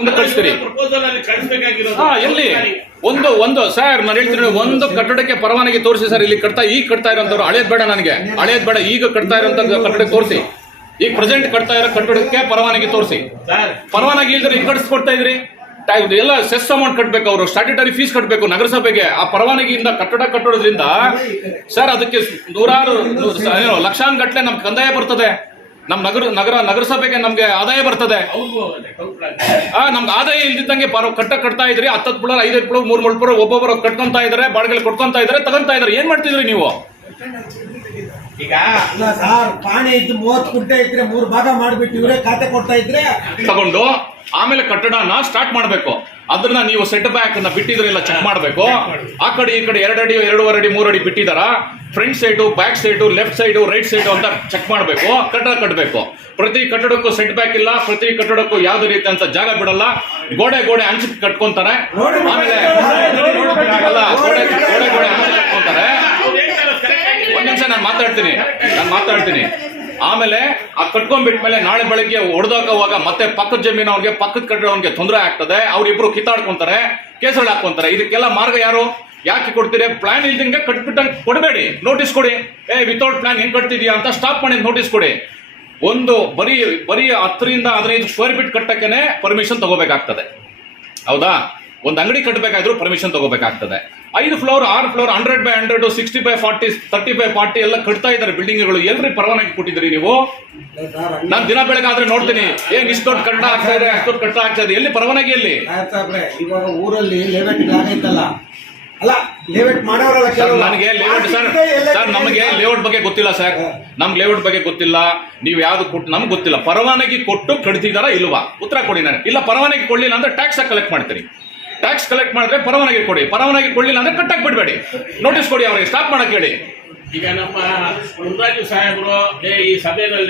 ಒಂದು ಕಳಿಸ್ತೀರಿ. ಎಲ್ಲಿ ಒಂದು ಒಂದು ಸರ್ ನಾನು ಹೇಳ್ತೀನಿ ಒಂದು ಕಟ್ಟಡಕ್ಕೆ ಪರವಾನಗಿ ತೋರಿಸಿ ಸರ್ ಇಲ್ಲಿ ಕಟ್ತಾ ಈಗ ಕಟ್ತಾ ಇರೋಂಥವ್ರು. ಹಳೇದ್ ಬೇಡ ನನಗೆ. ಹಳೇದ್ ಬೇಡ ಈಗ ಕಟ್ತಾ ಇರೋಂಥ ಕಟ್ಟಡಕ್ಕೆ ತೋರಿಸಿ. ಈಗ ಪ್ರೆಸೆಂಟ್ ಕಟ್ತಾ ಇರೋ ಕಟ್ಟಡಕ್ಕೆ ಪರವಾನಗಿ ತೋರಿಸಿ. ಪರವಾನಗಿ ಇಲ್ದ್ರೆ ಈಗ ಕಟ್ಸ್ಕೊಡ್ತಾ ಇದ್ರಿ? ಎಲ್ಲ ಸೆಸ್ ಅಮೌಂಟ್ ಕಟ್ಟಬೇಕು ಅವರು. ಸ್ಟಾಟ್ಯೂಟರಿ ಫೀಸ್ ಕಟ್ಟಬೇಕು ನಗರಸಭೆಗೆ. ಆ ಪರವಾನಗಿಯಿಂದ ಕಟ್ಟಡ ಕಟ್ಟೋದ್ರಿಂದ ಸರ್ ಅದಕ್ಕೆ ನೂರಾರು ಲಕ್ಷಾನ್ ಗಟ್ಟಲೆ ನಮ್ಗೆ ಕಂದಾಯ ಬರ್ತದೆ. ನಮ್ ನಗರ ನಗರ ನಗರಸಭೆಗೆ ನಮ್ಗೆ ಆದಾಯ ಬರ್ತದೆ. ಆ ನಮ್ಗೆ ಆದಾಯ ಇಲ್ದಿದ್ದಂಗೆ ಪರ ಕಟ್ಟ ಕಟ್ತಾ ಇದ್ರಿ ಹತ್ತತ್ತು ಪ್ಲೋರ್ ಐದೈದು ಪುಳ ಮೂರ್ ಮೂರು ಪುಳ ಒಬ್ಬೊಬ್ಬರು ಕಟ್ಕೊಂತ ಇದಾರೆ ಬಾಡಿಗೆ ಕೊಡ್ಕೊಂತ ಇದಾರೆ ತಗೊಂತಾ ಇದಾರೆ. ಏನ್ ಮಾಡ್ತಿದ್ರಿ ನೀವು? ಈಗ ಸರ್ ಪಾಣಿ ಇದ್ದು ಮೂವತ್ತು ಕುಂಟೆ ಇದ್ರೆ ಮೂರು ಭಾಗ ಮಾಡ್ಬಿಟ್ಟು ಇವರೇ ಖಾತೆ ಕೊಡ್ತಾ ಇದ್ರೆ ತಗೊಂಡು ಆಮೇಲೆ ಕಟ್ಟಡನ ಸ್ಟಾರ್ಟ್ ಮಾಡಬೇಕು. ಅದನ್ನ ನೀವು ಸೆಟ್ ಬ್ಯಾಕ್ ಅನ್ನ ಬಿಟ್ಟಿದ್ರೆಲ್ಲ ಚೆಕ್ ಮಾಡಬೇಕು. ಆ ಕಡೆ ಈ ಕಡೆ ಎರಡು ಅಡಿ ಎರಡೂವರೆ ಅಡಿ ಮೂರು ಅಡಿ ಬಿಟ್ಟಿದಾರ. Front side back side left side right side ಅಂತ ಚೆಕ್ ಮಾಡಬೇಕು. ಕಟ್ಟಡ ಕಟ್ಟಬೇಕು ಪ್ರತಿ ಕಟ್ಟಡಕ್ಕೂ ಸೆಟ್ ಬ್ಯಾಕ್ ಇಲ್ಲ ಪ್ರತಿ ಕಟ್ಟಡಕ್ಕೂ ಯಾವುದೇ ರೀತಿ ಅಂತ ಜಾಗ ಬಿಡಲ್ಲ. ಗೋಡೆ ಗೋಡೆ ಅಂಚು ಕಟ್ಕೊಂತಾರೆ. ಆಮೇಲೆ ಗೋಡೆ ಗೋಡೆ ಗೋಡೆ ಅಂಚು ಕಟ್ಕೊಂತಾರೆ. ಒಂದ್ ನಿಮಿಷ ನಾನು ಮಾತಾಡ್ತೀನಿ. ನಾನು ಮಾತಾಡ್ತೀನಿ. ಆಮೇಲೆ ಆ ಕಟ್ಕೊಂಡ್ಬಿಟ್ಮೇಲೆ ನಾಳೆ ಬೆಳಗ್ಗೆ ಹೊಡೆದಾಕುವಾಗ ಮತ್ತೆ ಪಕ್ಕದ ಜಮೀನು ಅವ್ರಿಗೆ ಪಕ್ಕದ ಕಟ್ಟಿರೋ ಅವ್ನಿಗೆ ತೊಂದರೆ ಆಗ್ತದೆ. ಅವ್ರಿಬ್ರು ಕಿತ್ತಾಡ್ಕೊಂತಾರೆ ಕೇಸಲ್ಲಿ ಹಾಕೊಂತಾರೆ ಇದಕ್ಕೆಲ್ಲ ಮಾರ್ಗ ಯಾರು? ಯಾಕೆ ಕೊಡ್ತೀರಿ? ಪ್ಲಾನ್ ಇಲ್ದಂಗೆ ಕಟ್ಬಿಟ್ಟಂಗೆ ಕೊಡಬೇಡಿ. ನೋಟಿಸ್ ಕೊಡಿ. ಏ ವಿತೌಟ್ ಪ್ಲಾನ್ ಹೆಂಗ್ ಕಟ್ತಿದ್ಯಾ ಅಂತ ಸ್ಟಾಪ್ ಮಾಡಿ ನೋಟಿಸ್ ಕೊಡಿ. ಒಂದು ಬರೀ ಬರೀ ಹತ್ತರಿಂದ ಹದಿನೈದು ಸ್ಕ್ವೇರ್ ಫೀಟ್ ಕಟ್ಟಕ್ಕೆ ಪರ್ಮಿಷನ್ ತಗೋಬೇಕಾಗ್ತದೆ. ಹೌದಾ? ಒಂದು ಅಂಗಡಿ ಕಟ್ಟಬೇಕಾದ್ರೂ ಪರ್ಮಿಷನ್ ತಗೋಬೇಕಾಗ್ತದೆ. ಐದು ಫ್ಲೋರ್ ಆರು floor hundred by hundred sixty by forty thirty by forty ಎಲ್ಲ ಕಟ್ತಾ ಇದ್ದಾರೆ ಬಿಲ್ಡಿಂಗ್ಗಳು. ಎಲ್ರಿ ಪರವಾನಗಿ ಕೊಟ್ಟಿದ್ರಿ ನೀವು? ನಾನು ದಿನ ಬೆಳಗ್ಗೆ ಆದ್ರೆ ನೋಡ್ತೀನಿ. ಏನ್ ಇಷ್ಟು ದೊಡ್ಡ ಕಟ್ಟಡ ಆಗ್ತಾ ಇದೆ ಅಷ್ಟು ದೊಡ್ಡ ಕಟ್ಟ ಆಗ್ತಾ ಇದೆ. ಎಲ್ಲಿ ಪರವಾನಗಿ ಎಲ್ಲಿ? ಇವಾಗ ಊರಲ್ಲಿ ಲೇಔಟ್ ಆಗೈತಲ್ಲ ಅಲ್ಲ ಲೇಔಟ್ ಮಾಡೋರಲ್ಲ ಕೆಲವು ನನಗೆ ಲೇಔಟ್ ಸರ್ ಸರ್ ನಮಗೆ ಲೇಔಟ್ ಬಗ್ಗೆ ಗೊತ್ತಿಲ್ಲ ಸರ್. ನಮ್ಗೆ ಲೇಔಟ್ ಬಗ್ಗೆ ಗೊತ್ತಿಲ್ಲ. ನೀವು ಯಾವ್ದು ಕೊಟ್ಟು ನಮ್ಗೆ ಗೊತ್ತಿಲ್ಲ. ಪರವಾನಗಿ ಕೊಟ್ಟು ಕಡ್ತಿದಾರ ಇಲ್ವಾ? ಉತ್ತರ ಕೊಡಿ ನಾನು. ಇಲ್ಲ ಪರವಾನಗಿ ಕೊಡ್ಲಿಲ್ಲ ಅಂದ್ರೆ ಟ್ಯಾಕ್ಸ್ ಕಲೆಕ್ಟ್ ಮಾಡ್ತೀನಿ. ಟ್ಯಾಕ್ಸ್ ಕಲೆಕ್ಟ್ ಮಾಡಿದ್ರೆ ಪರವಾನಗಿ ಕೊಡಿ. ಪರವಾನಗಿ ಕೊಡಲಿಲ್ಲ ಅಂದ್ರೆ ಕಟ್ಟಾಗಿ ಬಿಡಬೇಡಿ ನೋಟಿಸ್ ಕೊಡಿ ಅವರಿಗೆ. ಸ್ಟಾಪ್ ಮಾಡಕ್ಕೆ ಹೇಳಿ. ಈಗ ನಮ್ಮ ಸಾಹೇಬರು ಈ ಸಭೆಯಲ್ಲಿ